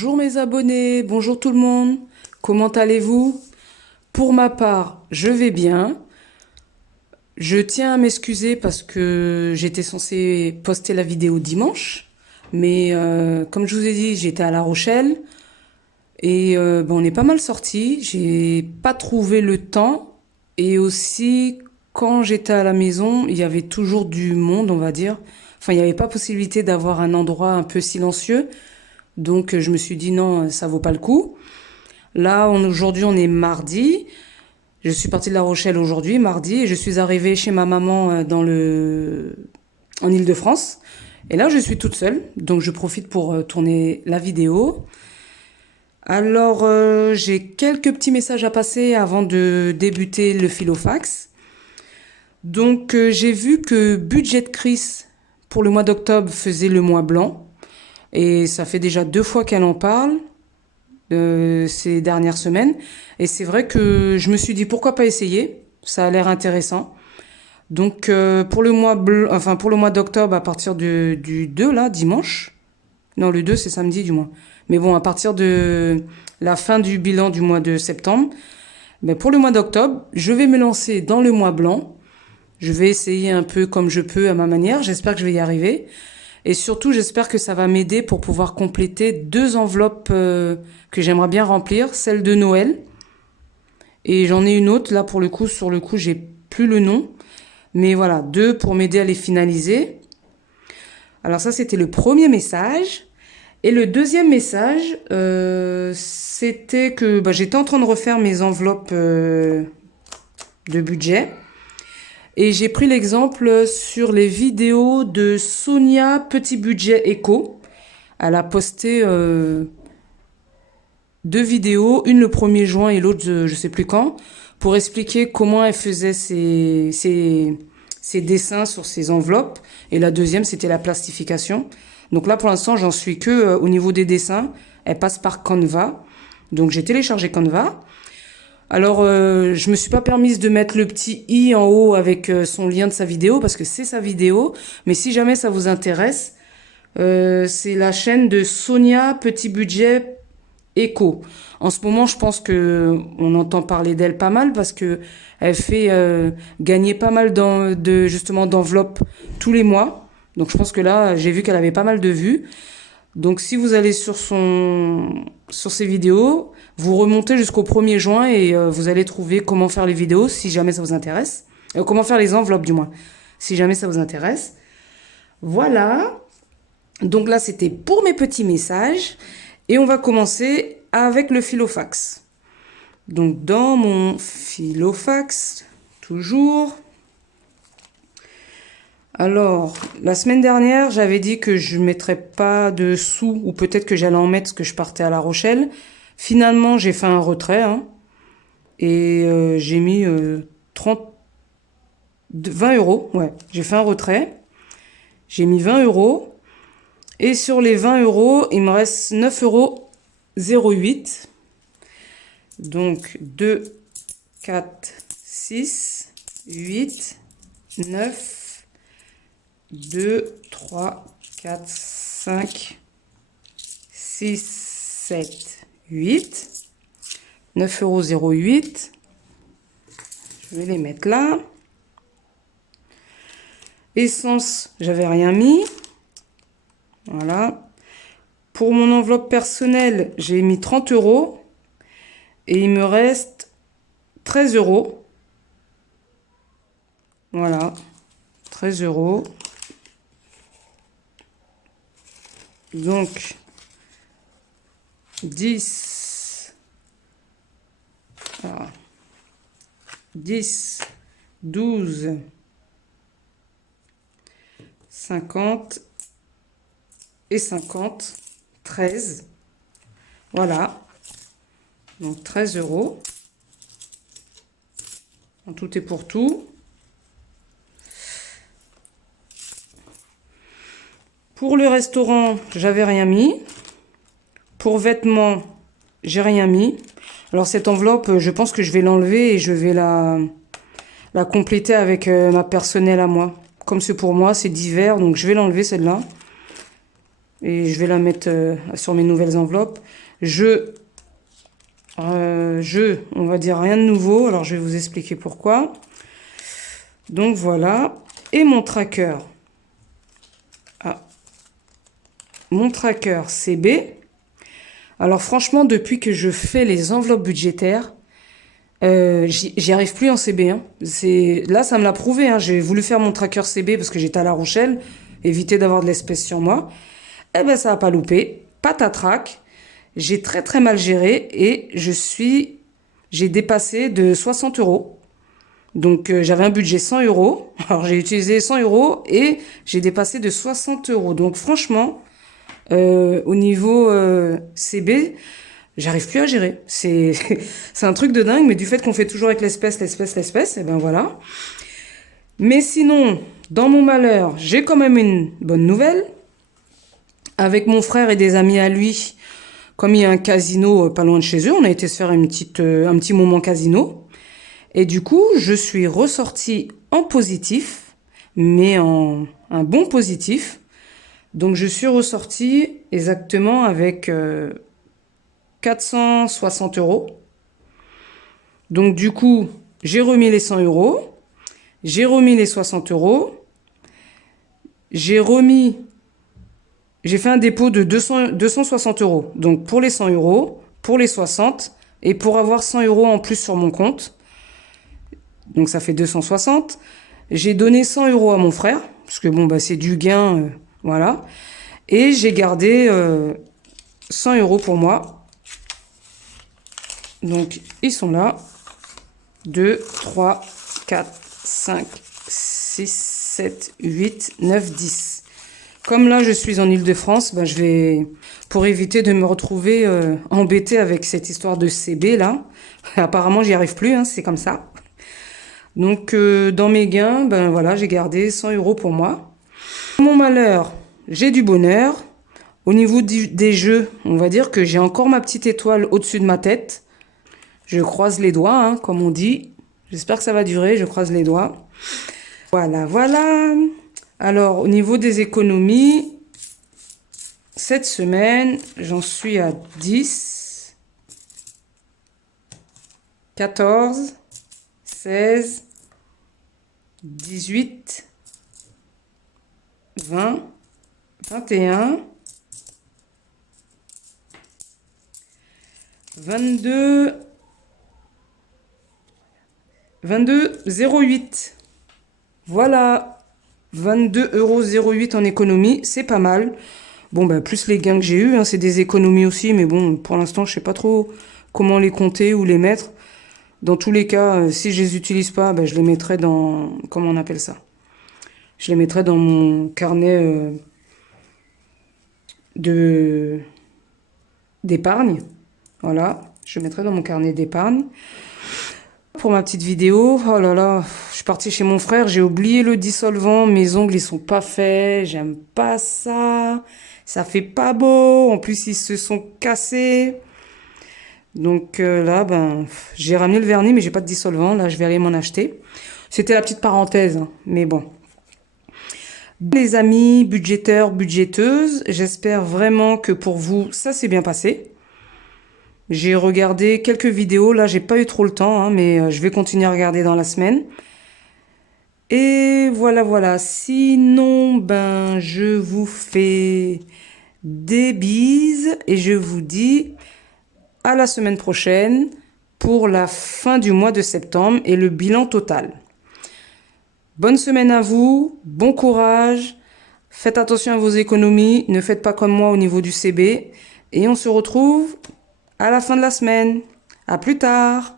Bonjour mes abonnés, bonjour tout le monde, comment allez-vous? Pour ma part, je vais bien. Je tiens à m'excuser parce que j'étais censée poster la vidéo dimanche, mais comme je vous ai dit, j'étais à La Rochelle et on est pas mal sortis. J'ai pas trouvé le temps et aussi quand j'étais à la maison, il y avait toujours du monde, on va dire. Enfin, il n'y avait pas possibilité d'avoir un endroit un peu silencieux. Donc je me suis dit non, ça vaut pas le coup. Là, aujourd'hui, on est mardi. Je suis partie de La Rochelle aujourd'hui, mardi, et je suis arrivée chez ma maman en Île-de-France. Et là, je suis toute seule, donc je profite pour tourner la vidéo. Alors, j'ai quelques petits messages à passer avant de débuter le Filofax. Donc, j'ai vu que Budget Chris pour le mois d'octobre faisait le mois blanc. Et ça fait déjà 2 fois qu'elle en parle ces dernières semaines. Et c'est vrai que je me suis dit pourquoi pas essayer. Ça a l'air intéressant. Donc pour le mois d'octobre à partir du 2 là, dimanche. Non, le 2 c'est samedi du moins. Mais bon, à partir de la fin du bilan du mois de septembre, pour le mois d'octobre, je vais me lancer dans le mois blanc. Je vais essayer un peu comme je peux à ma manière. J'espère que je vais y arriver. Et surtout, j'espère que ça va m'aider pour pouvoir compléter 2 enveloppes que j'aimerais bien remplir, celle de Noël. Et j'en ai une autre, là pour le coup, sur le coup, j'ai plus le nom. Mais voilà, 2 pour m'aider à les finaliser. Alors ça, c'était le premier message. Et le deuxième message, c'était que j'étais en train de refaire mes enveloppes de budget. Et j'ai pris l'exemple sur les vidéos de Sonia Petit Budget Eco. Elle a posté 2 vidéos, une le 1er juin et l'autre je sais plus quand, pour expliquer comment elle faisait ses dessins sur ses enveloppes. Et la deuxième, c'était la plastification. Donc là, pour l'instant, j'en suis que au niveau des dessins. Elle passe par Canva. Donc j'ai téléchargé Canva. Alors, je me suis pas permise de mettre le petit i en haut avec son lien de sa vidéo parce que c'est sa vidéo. Mais si jamais ça vous intéresse, c'est la chaîne de Sonia Petit Budget Eco. En ce moment, je pense que on entend parler d'elle pas mal parce que elle fait gagner pas mal justement d'enveloppes tous les mois. Donc, je pense que là, j'ai vu qu'elle avait pas mal de vues. Donc si vous allez sur ses vidéos, vous remontez jusqu'au 1er juin et vous allez trouver comment faire les vidéos si jamais ça vous intéresse. Comment faire les enveloppes du moins, si jamais ça vous intéresse. Voilà. Donc là, c'était pour mes petits messages. Et on va commencer avec le Filofax. Donc dans mon Filofax, toujours... Alors, la semaine dernière, j'avais dit que je ne mettrais pas de sous, ou peut-être que j'allais en mettre parce que je partais à La Rochelle. Finalement, j'ai fait un retrait, et j'ai mis 20 euros. Ouais, j'ai fait un retrait. J'ai mis 20 euros. Et sur les 20 euros, il me reste 9,08 €. Donc, 2, 4, 6, 8, 9... 2, 3, 4, 5, 6, 7, 8. 9,08 €. Je vais les mettre là. Essence, j'avais rien mis. Voilà. Pour mon enveloppe personnelle, j'ai mis 30 €. Et il me reste 13 €. Voilà. 13 €. Donc, 10, 12, 50 et 50, 13. Voilà. Donc, 13 €. En tout et pour tout. Pour le restaurant, j'avais rien mis. Pour vêtements, j'ai rien mis. Alors cette enveloppe, je pense que je vais l'enlever et je vais la compléter avec ma personnelle à moi. Comme c'est pour moi, c'est d'hiver, donc je vais l'enlever celle-là. et je vais la mettre sur mes nouvelles enveloppes. On va dire rien de nouveau, alors je vais vous expliquer pourquoi. Donc voilà, et mon tracker. Ah, mon tracker CB. Alors franchement, depuis que je fais les enveloppes budgétaires, j'y arrive plus en CB. Hein. Là, ça me l'a prouvé. Hein. J'ai voulu faire mon tracker CB parce que j'étais à La Rochelle, éviter d'avoir de l'espèce sur moi. Eh ben, ça a pas loupé. Patatrac. J'ai très très mal géré et j'ai dépassé de 60 euros. Donc j'avais un budget 100 euros. Alors j'ai utilisé 100 euros et j'ai dépassé de 60 euros. Donc franchement, au niveau CB, j'arrive plus à gérer. C'est c'est un truc de dingue, mais du fait qu'on fait toujours avec l'espèce, et ben voilà. Mais sinon, dans mon malheur, j'ai quand même une bonne nouvelle. Avec mon frère et des amis à lui, comme il y a un casino pas loin de chez eux, on a été se faire un petit moment casino. Et du coup, je suis ressortie en positif, mais en un bon positif. Donc je suis ressortie exactement avec 460 euros. Donc du coup, j'ai remis les 100 euros, j'ai remis les 60 euros, j'ai fait un dépôt de 260 euros. Donc pour les 100 euros, pour les 60 et pour avoir 100 euros en plus sur mon compte. Donc ça fait 260. J'ai donné 100 euros à mon frère, parce que bon, bah, c'est du gain, voilà. Et j'ai gardé 100 euros pour moi. Donc ils sont là. 2, 3, 4, 5, 6, 7, 8, 9, 10. Comme là, je suis en Île-de-France, ben, pour éviter de me retrouver embêtée avec cette histoire de CB, là. Apparemment, j'y arrive plus, hein, c'est comme ça. Donc, dans mes gains, ben voilà, j'ai gardé 100 euros pour moi. Dans mon malheur, j'ai du bonheur. Au niveau des jeux, on va dire que j'ai encore ma petite étoile au-dessus de ma tête. Je croise les doigts, hein, comme on dit. J'espère que ça va durer, je croise les doigts. Voilà, voilà. Alors, au niveau des économies, cette semaine, j'en suis à 10, 14, 16, 18, 20, 21, 22, 22,08. Voilà, 22,08 € en économie, c'est pas mal. Bon, bah, plus les gains que j'ai eus, hein, c'est des économies aussi, mais bon, pour l'instant, je sais pas trop comment les compter ou les mettre. Dans tous les cas, si je les utilise pas, bah, je les mettrai dans... Comment on appelle ça? Je les mettrai dans mon carnet d'épargne. Voilà, je le mettrai dans mon carnet d'épargne. Pour ma petite vidéo, oh là là, je suis partie chez mon frère, j'ai oublié le dissolvant, mes ongles ils sont pas faits, j'aime pas ça, ça fait pas beau, en plus ils se sont cassés. Donc là, ben, j'ai ramené le vernis, mais j'ai pas de dissolvant, là je vais aller m'en acheter. C'était la petite parenthèse, hein, mais bon. Les amis budgéteurs, budgéteuses, j'espère vraiment que pour vous, ça s'est bien passé. J'ai regardé quelques vidéos, là j'ai pas eu trop le temps, hein, mais je vais continuer à regarder dans la semaine. Et voilà, voilà. Sinon, ben, je vous fais des bises et je vous dis à la semaine prochaine pour la fin du mois de septembre et le bilan total. Bonne semaine à vous, bon courage, faites attention à vos économies, ne faites pas comme moi au niveau du CB et on se retrouve à la fin de la semaine. À plus tard!